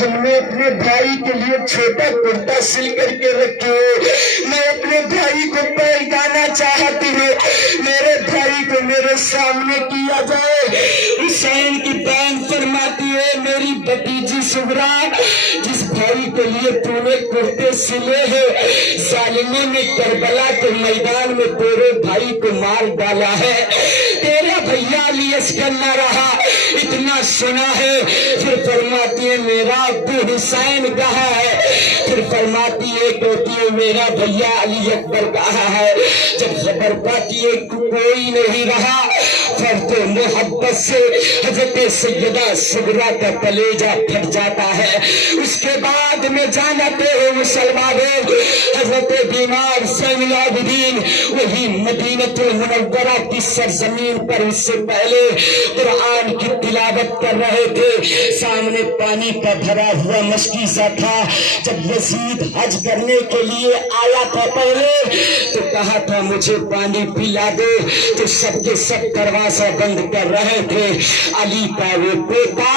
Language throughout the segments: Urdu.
ہم نے اپنے بھائی کے لیے چھوٹا کرتا سل کر کے رکھے، میں اپنے بھائی کو پہچانا چاہتی ہوں، میرے بھائی کو میرے سامنے کیا جائے۔ حسین کی بہن فرماتی ہے میری بھتیجی صغرا، جس بھائی کے لیے تو نے کرتے سلے ہیں، ظالموں نے کربلا کے میدان میں تیرے بھائی کو مار ڈالا ہے، تیرا بھیا علی اصغر نہ رہا، اتنا سنا ہے۔ پھر فرماتی ہے میرا ابو حسین کہاں ہے؟ پھر فرماتی ہے کہتی ہے میرا بھیا علی اکبر کہاں ہے؟ جب خبر پاتی ہے کوئی نہیں رہا، پھر تو محبت سے حضرت سیدہ صغرا کا کلیجہ پھٹ جاتا ہے۔ اس کے بعد میں جانتے ہو مسلمانوں، حضرت بیمار زین العابدین وہی مدینہ المنورہ کی سرزمین پر اس سے پہلے قرآن کی تلاوت کر رہے تھے، سامنے پانی کا بھرا ہوا مشکیزہ تھا۔ جب یزید حج کرنے کے لیے آیا تھا پہلے تو کہا تھا مجھے پانی پلا دے، تو سب کے سب دروازہ بند کر رہے تھے۔ علی کا وہ بیٹا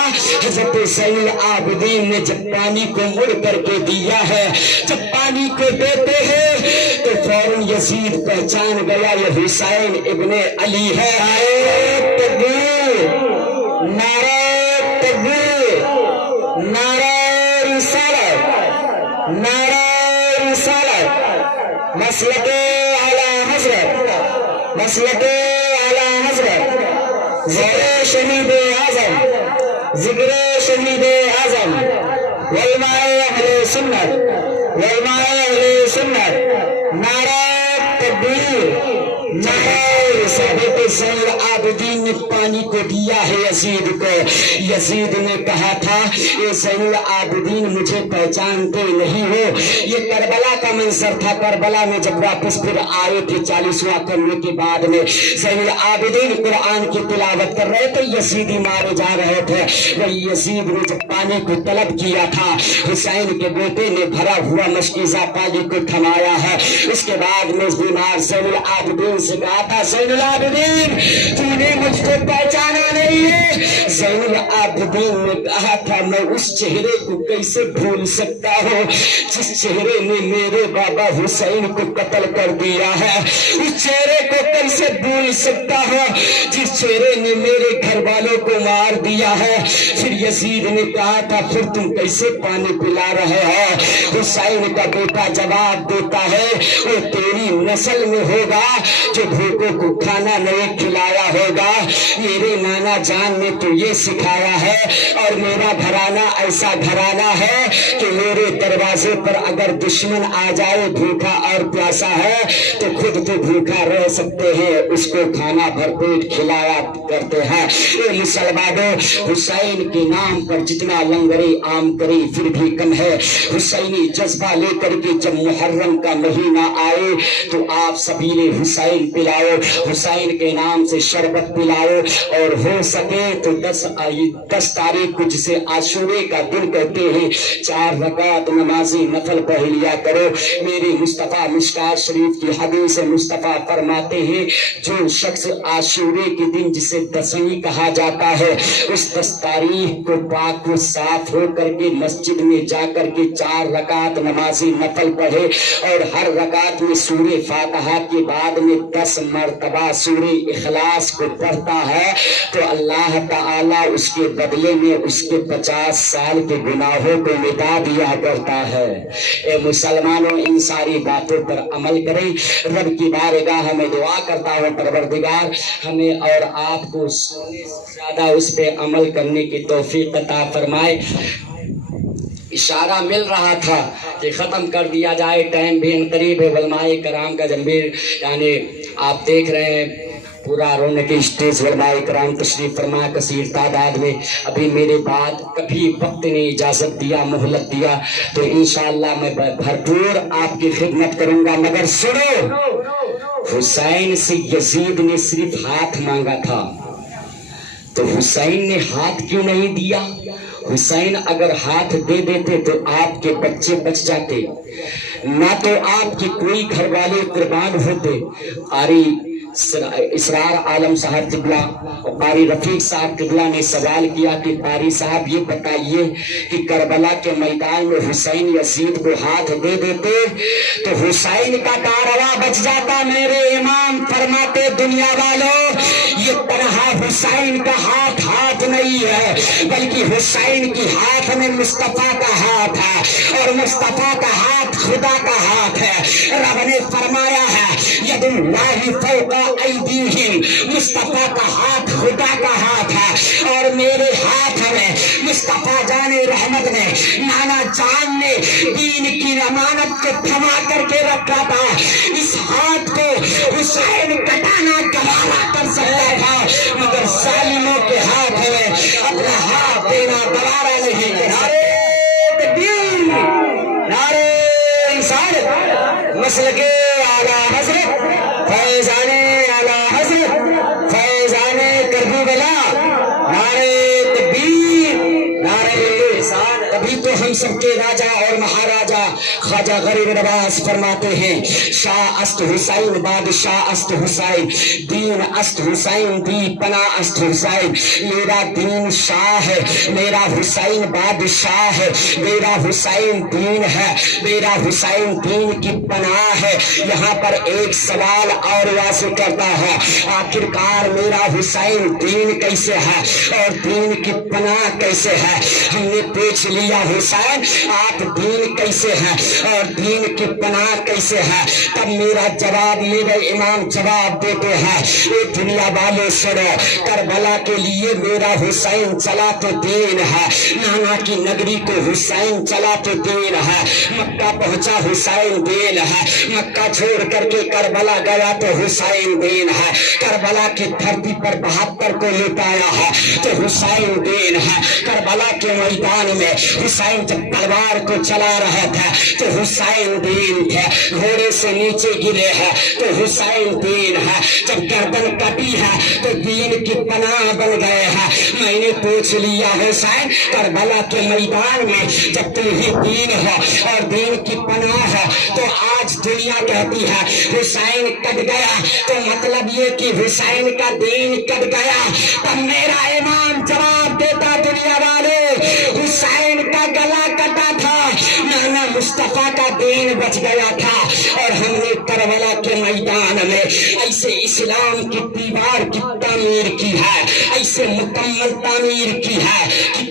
حضرت زین العابدین نے جب پانی کو مڑ کر کے دیا ہے، جب پانی کو دیتے ہیں تو فوراً یزید پہچان گیا یہ حسین ابن علی ہے۔ آئے تکبیر، نعرہ تکبیر، نعرہ رسالت، نعرہ رسالت، مسلک اعلی حضرت، مسلک اعلی حضرت، ذکر شہید اعظم، ذکر شہید اعظم، علماء اہل سنت، علماء اہل سنت، نعرہ تکبیر، نعرہ رسالت۔ زین العابدین نے پانی کو دیا ہے یزید کو۔ یزید نے کہا تھا اے زین العابدین مجھے پہچانتے نہیں ہو، یہ کربلا کا منظر تھا۔ کربلا میں جب واپس پھر آئے تھے 40واں کرنے کے بعد میں، زین العابدین قرآن کی تلاوت کر رہے تھے، یزیدی مارے جا رہے تھے۔ وہی یزید نے جب پانی کو طلب کیا تھا، حسین کے بیٹے نے بھرا ہوا مشکیزہ پانی کو تھمایا ہے۔ اس کے بعد میں بیمار زین العابدین سے کہا تھا زین العابدین تو نے مجھ کو پہچانا نہیں ہے؟ زین العابدین نے کہا تھا میں اس چہرے کو کیسے بھول سکتا ہوں جس چہرے نے میرے بابا حسین کو قتل کر دیا ہے، اس چہرے کو کیسے بھول سکتا ہوں جس چہرے نے میرے گھر والوں کو مار دیا ہے۔ پھر یزید نے کہا تھا پھر تم کیسے پانی پلا رہے ہو؟ حسین کا بیٹا جواب دیتا ہے وہ تیری نسل میں ہوگا جو بھوکوں کو کھانا نہیں کھلایا ہوگا، میرے نانا جان نے تو یہ سکھایا ہے، اور میرا گھرانہ ایسا گھرانہ ہے کہ میرے دروازے پر اگر دشمن آ جائے بھوکا اور پیاسا ہے تو خود تو بھوکا رہ سکتے ہیں، اس کو کھانا بھر پیٹ کھلایا کرتے ہیں۔ اے مسلمانوں، حسین کے نام پر جتنا لنگری عام کری پھر بھی کم ہے۔ حسینی جذبہ لے کر کے جب محرم کا مہینہ آئے تو آپ سبیل حسین پلاؤ، حسین کے نام سے شربت پلاؤ، اور ہو سکے تو 10 تاریخ کو جسے عاشورے کا دن کہتے ہیں 4 رکعت نماز نفل پڑھ لیا کرو۔ میرے مصطفیٰ مشکات شریف کی حدیث مصطفیٰ فرماتے ہیں جو شخص عاشورے کے دن جسے دسویں کہا جاتا ہے اس 10 تاریخ کو پاک و صاف ہو کر کے مسجد میں جا کر کے 4 رکعت نماز نفل پڑھے، اور ہر رکعت میں سورہ فاتحہ کے بعد میں 10 مرتبہ سورہ اخلاص کو پڑھتا ہے تو اللہ تعالیٰ اس کے بدلے میں اس کے 50 سال کے گناہوں کو مٹا دیا کرتا ہے۔ اے مسلمانوں، ان ساری باتوں پر عمل کریں۔ رب کی بارگاہ میں دعا کرتا ہوں پروردگار ہمیں اور آپ کو زیادہ اس پہ عمل کرنے کی توفیق عطا فرمائے۔ اشارہ مل رہا تھا کہ ختم کر دیا جائے، ٹائم بھی ان قریب ہے۔ علماء کرام کا جنبیر یعنی آپ دیکھ رہے ہیں پورا رونق اسٹیج، علماء کرام تشریف فرما کثیر تعداد میں۔ ابھی میرے بعد کبھی وقت نے اجازت دیا، مہلت دیا تو انشاءاللہ میں بھرپور آپ کی خدمت کروں گا، مگر سنو حسین سے یزید نے صرف ہاتھ مانگا تھا تو حسین نے ہاتھ کیوں نہیں دیا؟ حسین اگر ہاتھ دے دیتے تو آپ کے بچے بچ جاتے، نہ تو آپ کے کوئی گھر والے قربان ہوتے۔ قاری اسرار عالم صاحب قبلہ اور قاری رفیق صاحب قبلہ نے سوال کیا کہ قاری صاحب یہ بتائیے کہ کربلا کے میدان میں حسین یزید کو ہاتھ دے دیتے تو حسین کا کارواں بچ جاتا. میرے امام فرماتے دنیا والوں یہ تنہا حسین کا ہاتھ نہیں ہے بلکہ حسین کی ہاتھ میں مصطفیٰ کا ہاتھ ہے اور مصطفیٰ کا ہاتھ خدا کا ہاتھ ہے. رب نے فرمایا ہے ید اللہ فوق ایدیہم، مصطفیٰ کا ہاتھ خدا کا ہاتھ ہے اور میرے ہاتھ میں مصطفیٰ جان رحمت نے نانا جان نے دین کی امانت کو تھما کر کے رکھا تھا. اس ہاتھ کو حسین کٹانا گوارا کر سکتا تھا مگر ظالموں کے ہاتھ میں اپنا ہاتھ دینا گوارا نہیں. نعرہ تکبیر، نعرہ رسالت، مسلک اعلیٰ حضرت فیضان اعلیٰ حضرت فیضان کربلا، نعرہ تکبیر، نعرہ رسالت. ابھی تو ہم سب کے راجا اور مہاراجا خواجہ غریب نواز فرماتے ہیں شاہ است حسین بادشاہ است حسین، دین است حسین دی پناہ است حسین. میرا دین شاہ ہے، میرا حسین بادشاہ ہے، میرا حسین دین ہے، میرا حسین دین کی پناہ ہے. یہاں پر ایک سوال اور واضح کرتا ہے آخرکار میرا حسین دین کیسے ہے اور دین کی پناہ کیسے ہے. ہم نے پوچھ لیا حسین آپ دین کیسے ہیں اور دین کی پناہ کیسے ہے. تب میرا جواب میرے امام جواب دیتے ہیں اے دنیا والے سنو، کربلا کے لیے میرا حسین چلا تو دین ہے، نانا کی نگری کو حسین چلا تو دین ہے، مکہ پہنچا حسین دین ہے، مکہ چھوڑ کر کے کربلا گیا تو حسین دین ہے، کربلا کی دھرتی پر 72 کو لٹایا ہے تو حسین دین ہے. کربلا کے میدان میں حسین جب تلوار کو چلا رہا تھا تو حسین دین ہے، گھوڑے سے نیچے گرے ہے تو حسین دین ہے، جب گردن کٹی ہے تو دین کی پناہ بن گئے ہیں. میں نے پوچھ لیا حسین کربلا کے میدان میں جب تم ہی دین ہو اور دین کی پناہ ہے تو آج دنیا کہتی ہے حسین کٹ گیا تو مطلب یہ کہ حسین کا دین کٹ گیا. تب میرا امام جواب دیتا دنیا والے حسین کا گلا کٹا تھا، نانا مصطفیٰ کا دین بچ گیا تھا. اور ہم نے کربلا کے میدان میں ایسے اسلام کی دیوار کی تعمیر کی ہے، ایسے مکمل تعمیر کی ہے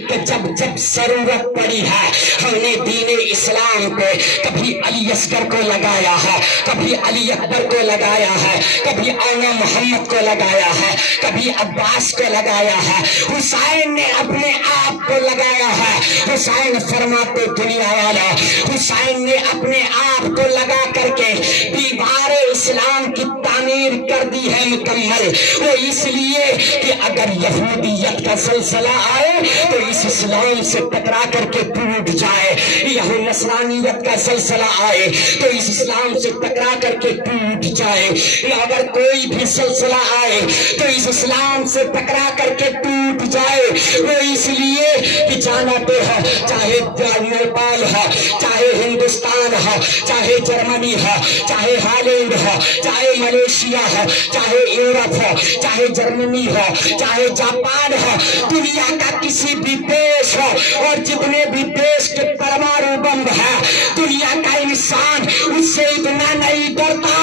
کہ جب جب ضرورت پڑی ہے ہم نے دین اسلام کو کبھی علی اصغر کو لگایا ہے، کبھی علی اکبر کو لگایا ہے، کبھی آنا محمد کو لگایا ہے، کبھی عباس کو لگایا ہے. حسین نے اپنے آپ کو لگایا ہے. حسین فرماتے دنیا والا حسین نے اپنے آپ کو لگا کر کے دیوار اسلام کی تعمیر کر دی ہے مکمل. وہ اس لیے کہ اگر یہودیت کا سلسلہ آئے تو اس اسلام سے ٹکرا کر کے ٹوٹ جائے، یہود نصرانیت کا سلسلہ آئے تو اس اسلام سے ٹکرا کر کے ٹوٹ جائے، اگر کوئی بھی سلسلہ آئے تو اس اسلام سے ٹکرا کر کے ٹوٹ جائے. وہ اس لیے کہ جانتے ہو چاہے نیپال ہو، چاہے ہندوستان ہو، چاہے جرمنی ہو، چاہے ہالینڈ ہو، چاہے ملیشیا ہو، چاہے یورپ ہو، چاہے جرمنی ہو، چاہے جاپان ہو، دنیا کا کسی بھی دیش ہو اور جتنے بھی دیش کے پرمانو بم ہے، دنیا کا انسان اس سے اتنا نہیں ڈرتا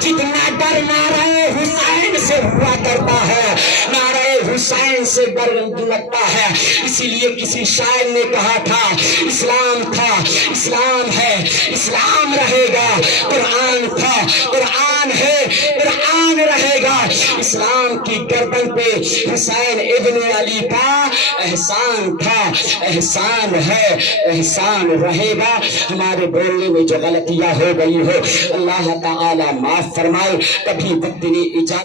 جتنا ڈر نعرہ حسین سے ہوا کرتا ہے. نعرہ حسین سے ڈر لگتا ہے. اسی لیے کسی شاعر نے کہا تھا اسلام تھا، اسلام ہے، اسلام رہے گا. قرآن تھا، قرآن ہے، قرآن رہے گا. اسلام کی گردن پہ حسین ابن علی کا احسان تھا، احسان ہے، احسان رہے گا. ہمارے بولنے میں جو غلطیاں ہو گئی ہو اللہ تعالی معاف فرمائے. کبھی وقت نے اجازت